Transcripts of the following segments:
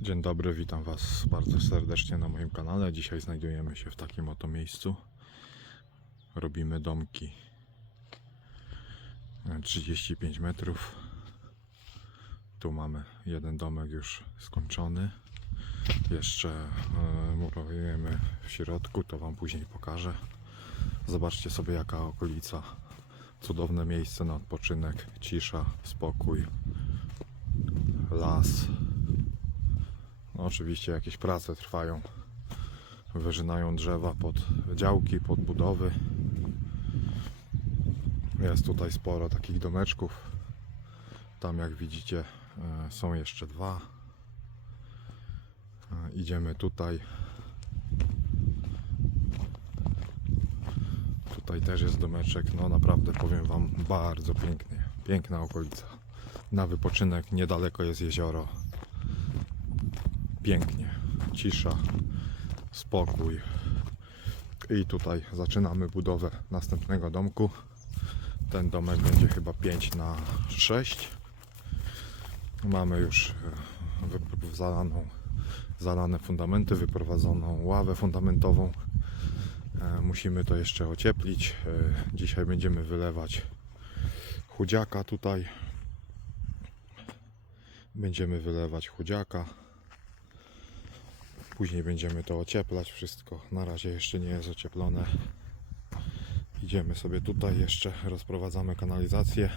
Dzień dobry, witam Was bardzo serdecznie na moim kanale. Dzisiaj znajdujemy się w takim oto miejscu. Robimy domki e, 35 metrów. Tu mamy jeden domek już skończony. Jeszcze e, murujemy w środku, to Wam później pokażę. Zobaczcie sobie jaka okolica. Cudowne miejsce na odpoczynek, cisza, spokój, las. No, oczywiście jakieś prace trwają. Wyżynają drzewa pod działki, pod budowy. Jest tutaj sporo takich domeczków. Tam jak widzicie e, są jeszcze dwa. E, Idziemy tutaj. Tutaj też jest domeczek. No naprawdę powiem Wam bardzo pięknie. Piękna okolica. Na wypoczynek niedaleko jest jezioro pięknie. Cisza, spokój. I tutaj zaczynamy budowę następnego domku. Ten domek będzie chyba 5 na 6. Mamy już e, zalaną, zalane fundamenty, wyprowadzoną ławę fundamentową. E, Musimy to jeszcze ocieplić. E, Dzisiaj będziemy wylewać chudziaka tutaj. Będziemy wylewać chudziaka. Później będziemy to ocieplać wszystko. Na razie jeszcze nie jest ocieplone. Idziemy sobie tutaj jeszcze, rozprowadzamy kanalizację.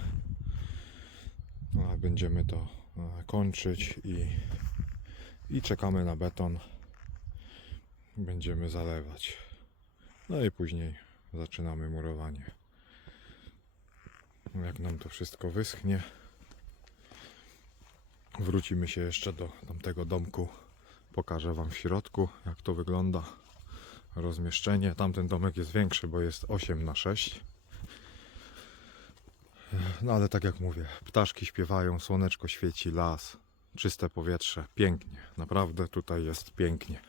No, będziemy to e, kończyć i, i czekamy na beton. Będziemy zalewać. No i później zaczynamy murowanie. Jak nam to wszystko wyschnie, wrócimy się jeszcze do tamtego domku Pokażę Wam w środku, jak to wygląda. Rozmieszczenie. Tamten domek jest większy, bo jest 8 na 6 No ale tak jak mówię, ptaszki śpiewają, słoneczko świeci, las, czyste powietrze. Pięknie. Naprawdę tutaj jest pięknie.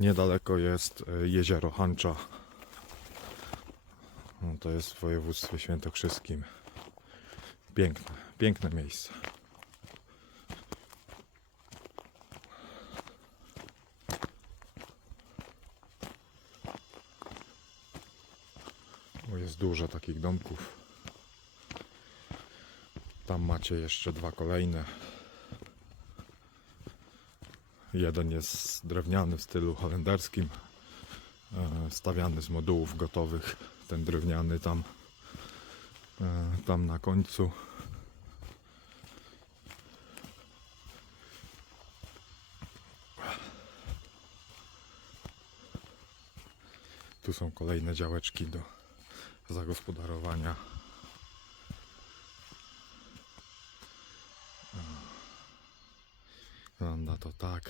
Niedaleko jest e, jezioro Hancza. No, to jest w województwie świętokrzyskim. Piękne, piękne miejsce. Bo jest dużo takich domków. Tam macie jeszcze dwa kolejne. Jeden jest drewniany w stylu holenderskim, e, stawiany z modułów gotowych. Ten drewniany tam, e, tam na końcu. Tu są kolejne działeczki do zagospodarowania. Wygląda to tak.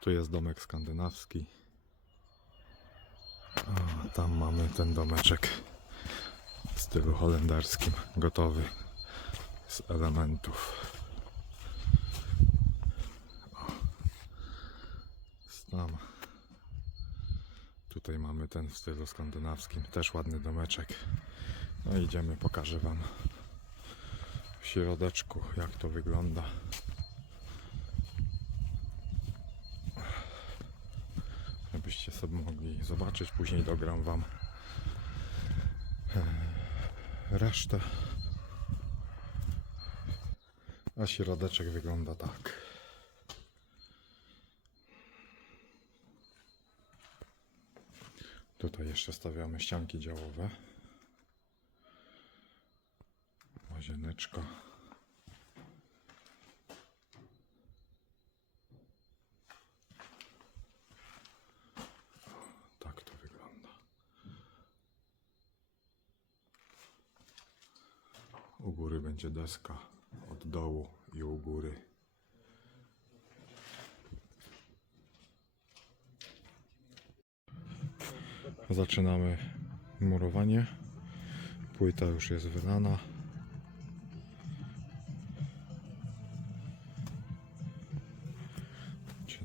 Tu jest domek skandynawski. A tam mamy ten domeczek w stylu holenderskim, gotowy z elementów. O. Jest. Tutaj mamy ten w stylu skandynawskim, też ładny domeczek. No idziemy, pokażę Wam w środeczku jak to wygląda. Żebyście sobie mogli zobaczyć, później dogram Wam e, resztę. A środeczek wygląda tak. Tutaj jeszcze stawiamy ścianki działowe. Łazieneczka. Tak to wygląda. U góry będzie deska od dołu i u góry. Zaczynamy murowanie. Płyta już jest wylana.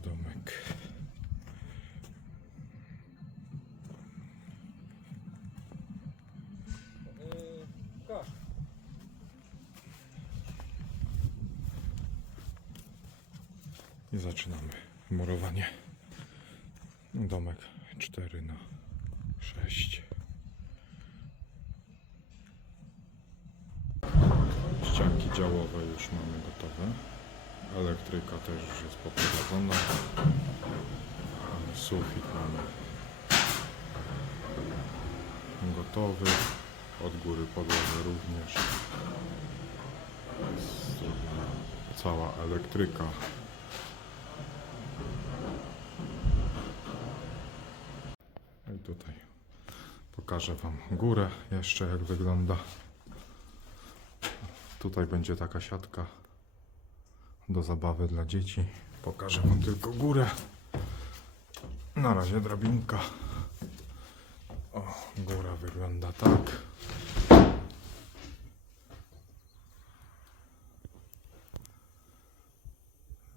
Domek? I zaczynamy murowanie. Domek 4 na 6. Ścianki działowe już mamy gotowe. Elektryka też już jest poprowadzona. Sufit mamy gotowy. Od góry podłoże również. Cała elektryka. I tutaj pokażę Wam górę jeszcze jak wygląda. Tutaj będzie taka siatka do zabawy dla dzieci. Pokażę Wam tylko górę. Na razie drabinka. O, góra wygląda tak.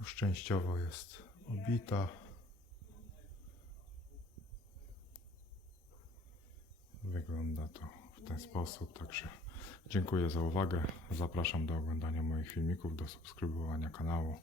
Już częściowo jest obita. Wygląda to w ten sposób, także dziękuję za uwagę. Zapraszam do oglądania moich filmików, do subskrybowania kanału.